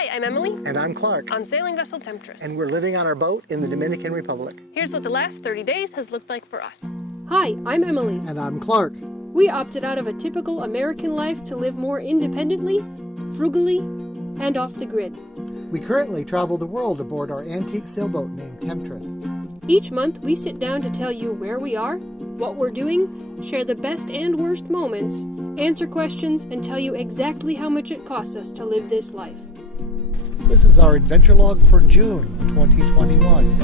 Hi, I'm Emily. And I'm Clark. On Sailing Vessel Temptress. And we're living on our boat in the Dominican Republic. Here's what the last 30 days has looked like for us. Hi, I'm Emily. And I'm Clark. We opted out of a typical American life to live more independently, frugally, and off the grid. We currently travel the world aboard our antique sailboat named Temptress. Each month, we sit down to tell you where we are, what we're doing, share the best and worst moments, answer questions, and tell you exactly how much it costs us to live this life. This is our adventure log for June 2021.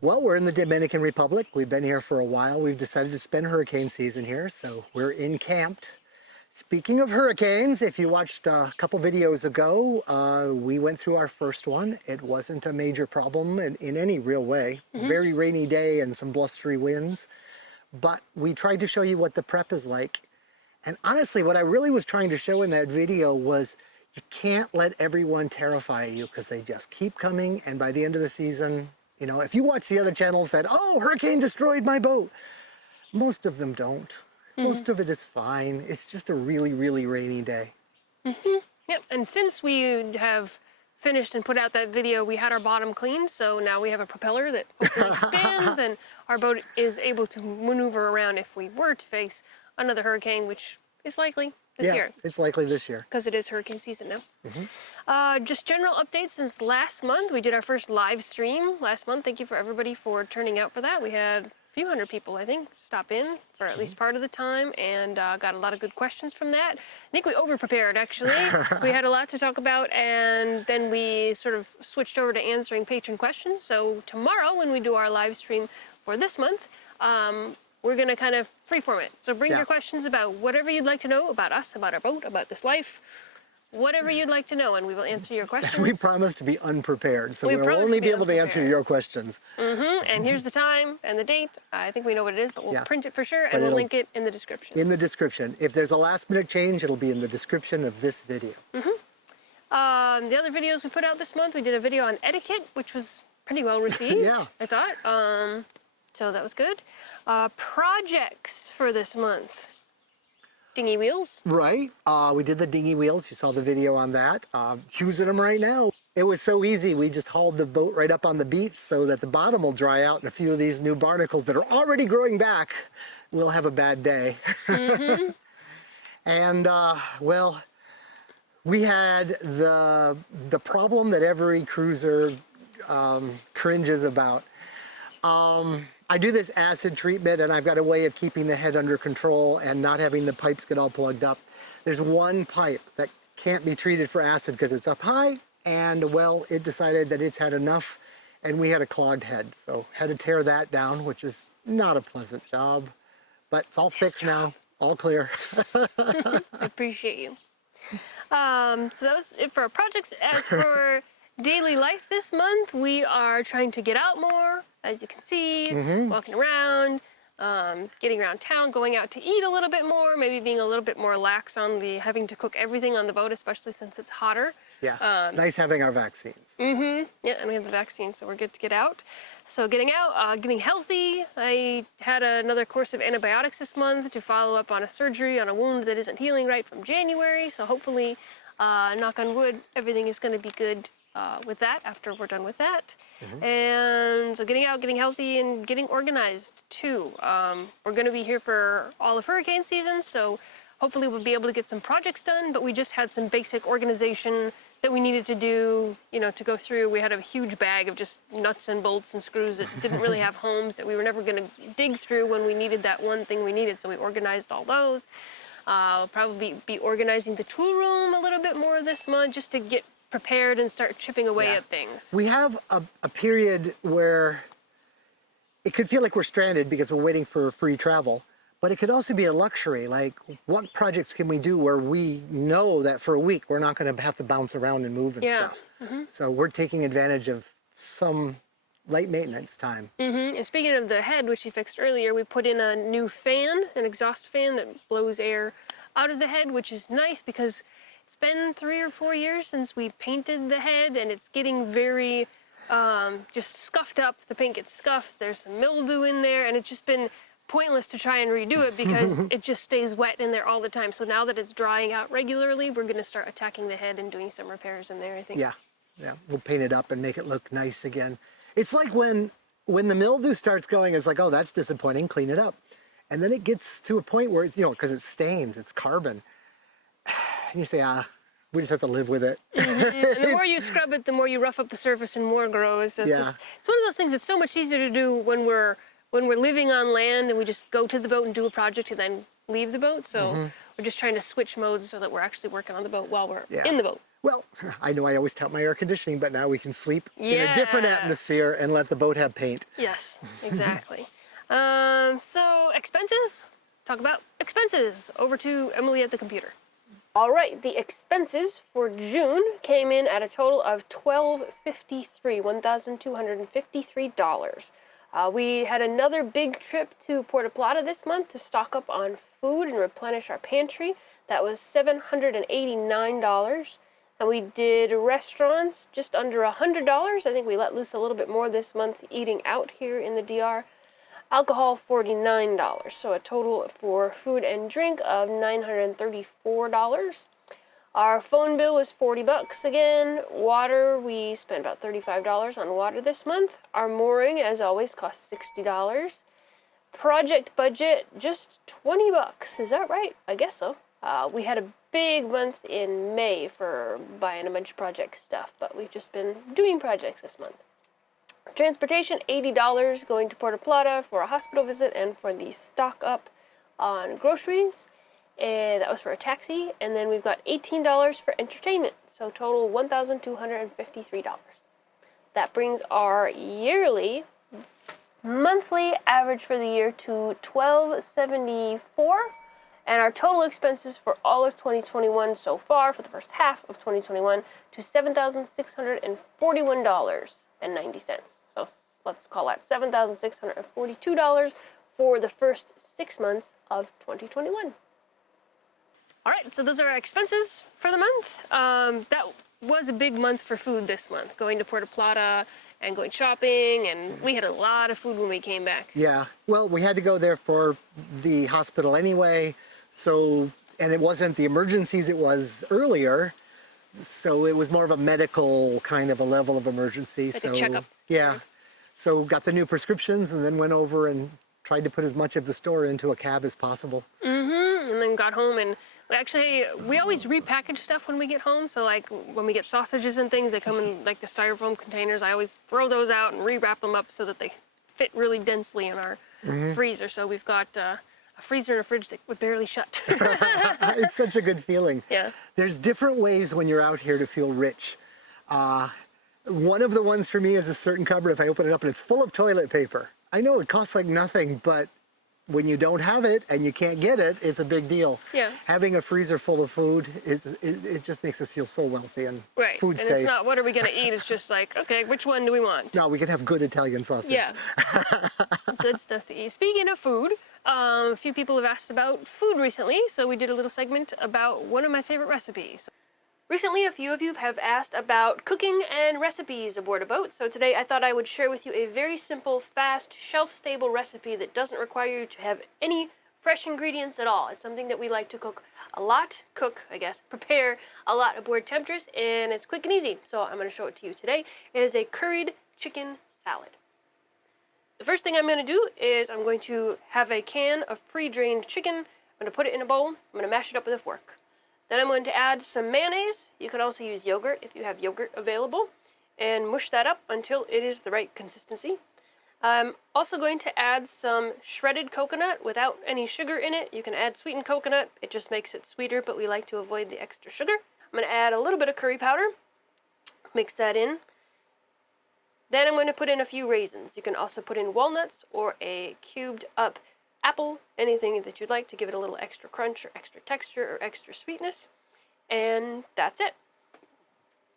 Well, we're in the Dominican Republic. We've been here for a while. We've decided to spend hurricane season here, so we're encamped. Speaking of hurricanes, if you watched a couple videos ago, we went through our first one. It wasn't a major problem in any real way. Very rainy day and some blustery winds. But we tried to show you what the prep is like. And honestly, what I really was trying to show in that video was you can't let everyone terrify you because they just keep coming. And by the end of the season, you know, if you watch the other channels that, oh, hurricane destroyed my boat, most of them don't. Most of it is fine. It's just a really, really rainy day. Yep, and since we have finished and put out that video, we had our bottom cleaned, so now we have a propeller that hopefully spins, and our boat is able to maneuver around if we were to face another hurricane, which is likely this year. It's likely this year. Because it is hurricane season now. Just general updates since last month. We did our first live stream last month. Thank you for everybody for turning out for that. We had few hundred people, I think, stop in for at least part of the time, and got a lot of good questions from that. I think we over-prepared, actually. We had a lot to talk about, and then we sort of switched over to answering patron questions. So tomorrow, when we do our live stream for this month, we're going to kind of freeform it. So bring your questions about whatever you'd like to know about us, about our boat, about this life, whatever you'd like to know, and we will answer your questions. We promise to be unprepared, so we'll only be able to answer your questions. And here's the time and the date. I think we know what it is, but we'll print it for sure, and we'll link it in the description. In the description. If there's a last-minute change, it'll be in the description of this video. The other videos we put out this month, we did a video on etiquette, which was pretty well received, I thought. So that was good. Projects for this month. Dinghy wheels. Right. We did the dinghy wheels. You saw the video on that. Using them right now. It was so easy. We just hauled the boat right up on the beach so that the bottom will dry out, and a few of these new barnacles that are already growing back will have a bad day. And, well, we had the problem that every cruiser cringes about. I do this acid treatment, and I've got a way of keeping the head under control and not having the pipes get all plugged up. There's one pipe that can't be treated for acid because it's up high, and well, it decided that it's had enough, and we had a clogged head. So had to tear that down, which is not a pleasant job, but it's all fixed now, all clear. I appreciate you. So that was it for our projects. As for daily life this month, we are trying to get out more, as you can see, walking around, getting around town, going out to eat a little bit more, maybe being a little bit more lax on the having to cook everything on the boat, especially since it's hotter. Yeah, it's nice having our vaccines. Yeah, and we have the vaccine, so we're good to get out. So getting out, getting healthy. I had another course of antibiotics this month to follow up on a surgery on a wound that isn't healing right from January. So hopefully, knock on wood, everything is going to be good with that after we're done with that. And so getting out, getting healthy, and getting organized too. We're going to be here for all of hurricane season, so hopefully we'll be able to get some projects done, but we just had some basic organization that we needed to do, you know, to go through. We had a huge bag of just nuts and bolts and screws that didn't really have homes that we were never going to dig through when we needed that one thing we needed, so we organized all those. I'll probably be organizing the tool room a little bit more this month just to get prepared and start chipping away at things. We have a period where it could feel like we're stranded because we're waiting for free travel, but it could also be a luxury. Like, what projects can we do where we know that for a week we're not going to have to bounce around and move and stuff? So we're taking advantage of some light maintenance time. And speaking of the head, which you fixed earlier, we put in a new fan, an exhaust fan that blows air out of the head, which is nice because It's been 3 or 4 years since we painted the head, and it's getting very just scuffed up. The paint gets scuffed. There's some mildew in there, and it's just been pointless to try and redo it because it just stays wet in there all the time. So now that it's drying out regularly, we're going to start attacking the head and doing some repairs in there, I think. Yeah, we'll paint it up and make it look nice again. It's like when the mildew starts going, it's like, oh, that's disappointing, clean it up. And then it gets to a point where it's, because it stains, it's carbon. And you say, we just have to live with it. And the more you scrub it, the more you rough up the surface and more grows. So it's one of those things that's so much easier to do when we're living on land and we just go to the boat and do a project and then leave the boat. So we're just trying to switch modes so that we're actually working on the boat while we're in the boat. Well, I know I always tout my air conditioning, but now we can sleep in a different atmosphere and let the boat have paint. Yes, exactly. So expenses, talk about expenses. Over to Emily at the computer. All right, the expenses for June came in at a total of $1,253. We had another big trip to Puerto Plata this month to stock up on food and replenish our pantry. That was $789. And we did restaurants just under $100. I think we let loose a little bit more this month eating out here in the DR. Alcohol, $49. So a total for food and drink of $934. Our phone bill was $40 again. Water, we spent about $35 on water this month. Our mooring, as always, cost $60. Project budget, just $20. Is that right? I guess so. We had a big month in May for buying a bunch of project stuff, but we've just been doing projects this month. Transportation, $80 going to Puerto Plata for a hospital visit and for the stock up on groceries. And that was for a taxi. And then we've got $18 for entertainment. So total $1,253. That brings our monthly average for the year to $1,274. And our total expenses for all of 2021 so far, for the first half of 2021, to $7,641.90. So let's call that $7,642 for the first 6 months of 2021. All right, so those are our expenses for the month. That was a big month for food this month, going to Puerto Plata and going shopping, and we had a lot of food when we came back. Yeah, well, we had to go there for the hospital anyway, so, and it wasn't the emergencies it was earlier, so it was more of a medical kind of a level of emergency. Like a checkup. Yeah, so got the new prescriptions and then went over and tried to put as much of the store into a cab as possible. And then got home, and we always repackage stuff when we get home. So like when we get sausages and things, they come in like the styrofoam containers. I always throw those out and rewrap them up so that they fit really densely in our freezer. So we've got a freezer and a fridge that would barely shut. It's such a good feeling. Yeah. There's different ways when you're out here to feel rich. One of the ones for me is a certain cupboard. If I open it up and it's full of toilet paper. I know it costs like nothing, but when you don't have it and you can't get it, it's a big deal. Yeah. Having a freezer full of food, it just makes us feel so wealthy and food safe. And it's not, what are we going to eat? It's just like, okay, which one do we want? No, we can have good Italian sausage. Yeah. Good stuff to eat. Speaking of food, a few people have asked about food recently, so we did a little segment about one of my favorite recipes. Recently, a few of you have asked about cooking and recipes aboard a boat, so today I thought I would share with you a very simple, fast, shelf-stable recipe that doesn't require you to have any fresh ingredients at all. It's something that we like to prepare a lot aboard Temptress, and it's quick and easy, so I'm going to show it to you today. It is a curried chicken salad. The first thing I'm going to do is I'm going to have a can of pre-drained chicken. I'm going to put it in a bowl. I'm going to mash it up with a fork. Then I'm going to add some mayonnaise. You can also use yogurt if you have yogurt available, and mush that up until it is the right consistency. I'm also going to add some shredded coconut without any sugar in it. You can add sweetened coconut. It just makes it sweeter, but we like to avoid the extra sugar. I'm going to add a little bit of curry powder. Mix that in. Then I'm going to put in a few raisins. You can also put in walnuts or a cubed up apple, anything that you'd like to give it a little extra crunch or extra texture or extra sweetness. And that's it.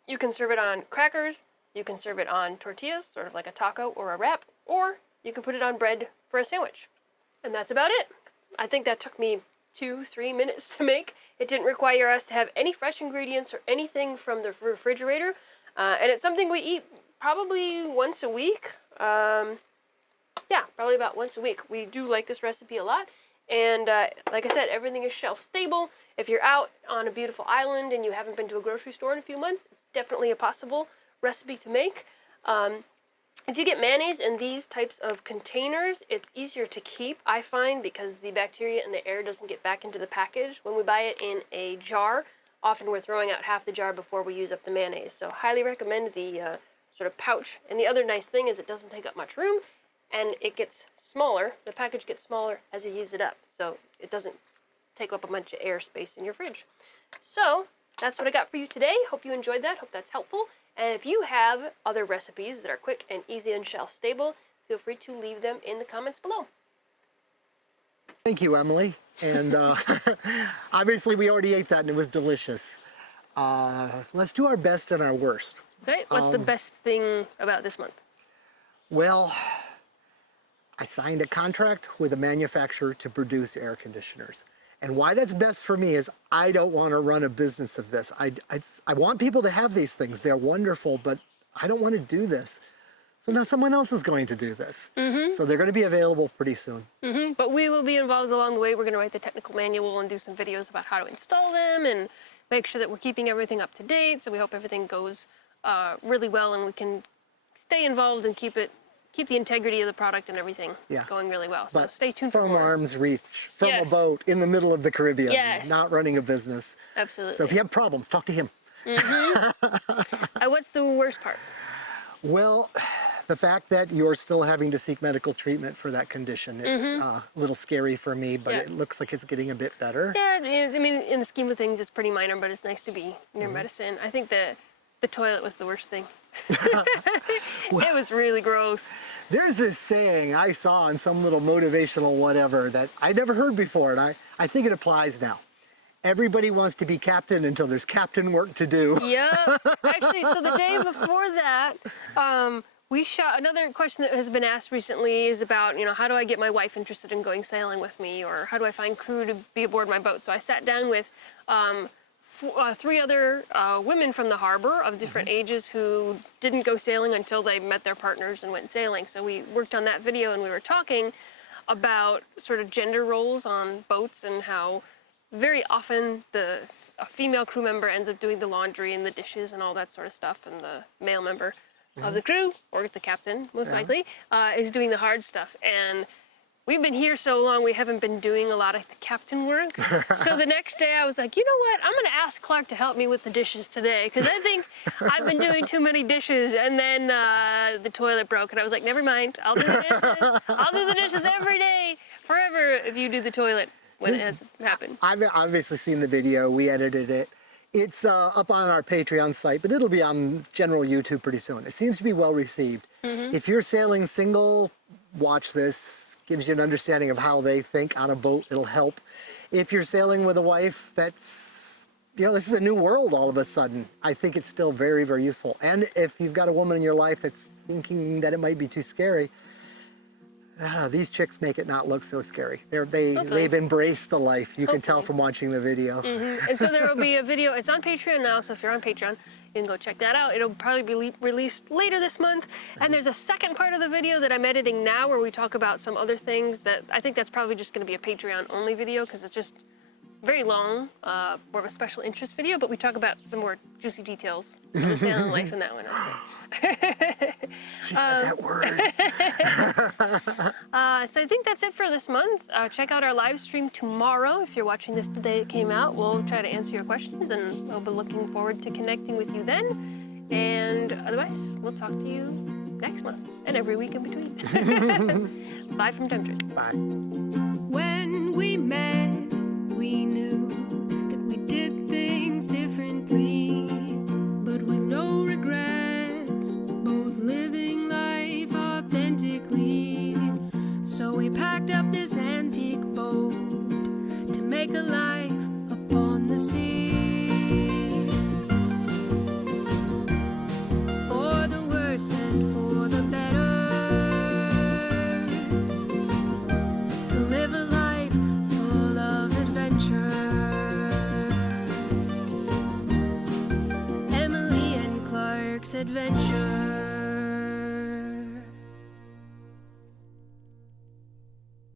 You can serve it on crackers, you can serve it on tortillas, sort of like a taco or a wrap, or you can put it on bread for a sandwich. And that's about it. I think that took me 2-3 minutes to make. It didn't require us to have any fresh ingredients or anything from the refrigerator. And it's something we eat probably once a week. Yeah, probably about once a week. We do like this recipe a lot. And like I said, everything is shelf stable. If you're out on a beautiful island and you haven't been to a grocery store in a few months, it's definitely a possible recipe to make. If you get mayonnaise in these types of containers, it's easier to keep, I find, because the bacteria and the air doesn't get back into the package. When we buy it in a jar, often we're throwing out half the jar before we use up the mayonnaise. So highly recommend the sort of pouch. And the other nice thing is it doesn't take up much room, and it gets smaller. The package gets smaller as you use it up, so it doesn't take up a bunch of air space in your fridge. So that's what I got for you today. Hope you enjoyed that. Hope that's helpful. And if you have other recipes that are quick and easy and shelf stable, feel free to leave them in the comments below. Thank you, Emily. And obviously we already ate that and it was delicious. Let's do our best and our worst. Okay, what's the best thing about this month? Well, I signed a contract with a manufacturer to produce air conditioners. And why that's best for me is I don't want to run a business of this. I want people to have these things. They're wonderful, but I don't want to do this. So now someone else is going to do this. So they're going to be available pretty soon. But we will be involved along the way. We're going to write the technical manual and do some videos about how to install them and make sure that we're keeping everything up to date. So we hope everything goes really well and we can stay involved and keep the integrity of the product and everything going really well. So stay tuned for from more. arm's reach, from a boat in the middle of the Caribbean, not running a business. Absolutely. So if you have problems, talk to him. What's the worst part? Well, the fact that you're still having to seek medical treatment for that condition, it's a little scary for me, but it looks like it's getting a bit better. Yeah, I mean, in the scheme of things, it's pretty minor, but it's nice to be near medicine. I think the toilet was the worst thing. It was really gross. There's this saying I saw on some little motivational whatever that I never heard before, and I think it applies now. Everybody wants to be captain until there's captain work to do. Yeah. Actually, so the day before that, we shot, another question that has been asked recently is about, how do I get my wife interested in going sailing with me, or how do I find crew to be aboard my boat? So I sat down with 3 other women from the harbor of different ages who didn't go sailing until they met their partners and went sailing. So we worked on that video and we were talking about sort of gender roles on boats and how very often a female crew member ends up doing the laundry and the dishes and all that sort of stuff, and the male member of the crew, or the captain most likely, is doing the hard stuff. And we've been here so long, we haven't been doing a lot of the captain work. So the next day I was like, you know what? I'm gonna ask Clark to help me with the dishes today, because I think I've been doing too many dishes. And then the toilet broke and I was like, never mind, I'll do the dishes. I'll do the dishes every day, forever, if you do the toilet when it has happened. I've obviously seen the video, we edited it. It's up on our Patreon site, but it'll be on general YouTube pretty soon. It seems to be well received. If you're sailing single, watch this. Gives you an understanding of how they think on a boat. It'll help. If you're sailing with a wife, that's, this is a new world all of a sudden. I think it's still very, very useful. And if you've got a woman in your life that's thinking that it might be too scary, these chicks make it not look so scary. They've embraced the life. You can tell from watching the video. And so there will be a video. It's on Patreon now, so if you're on Patreon, you can go check that out. It'll probably be released later this month. And there's a second part of the video that I'm editing now where we talk about some other things that I think that's probably just going to be a Patreon-only video because it's just very long, more of a special interest video, but we talk about some more juicy details of the sailing life in that one also. She said that word. So I think that's it for this month. Check out our live stream tomorrow. If you're watching this the day it came out, we'll try to answer your questions, and we'll be looking forward to connecting with you then. And otherwise, we'll talk to you next month and every week in between. Bye from Temptress. Bye. When we met, we knew that we did things differently, but with no regrets, both living life authentically. So we packed up this antique boat to make a life upon the sea. For the worse and for the better, to live next adventure.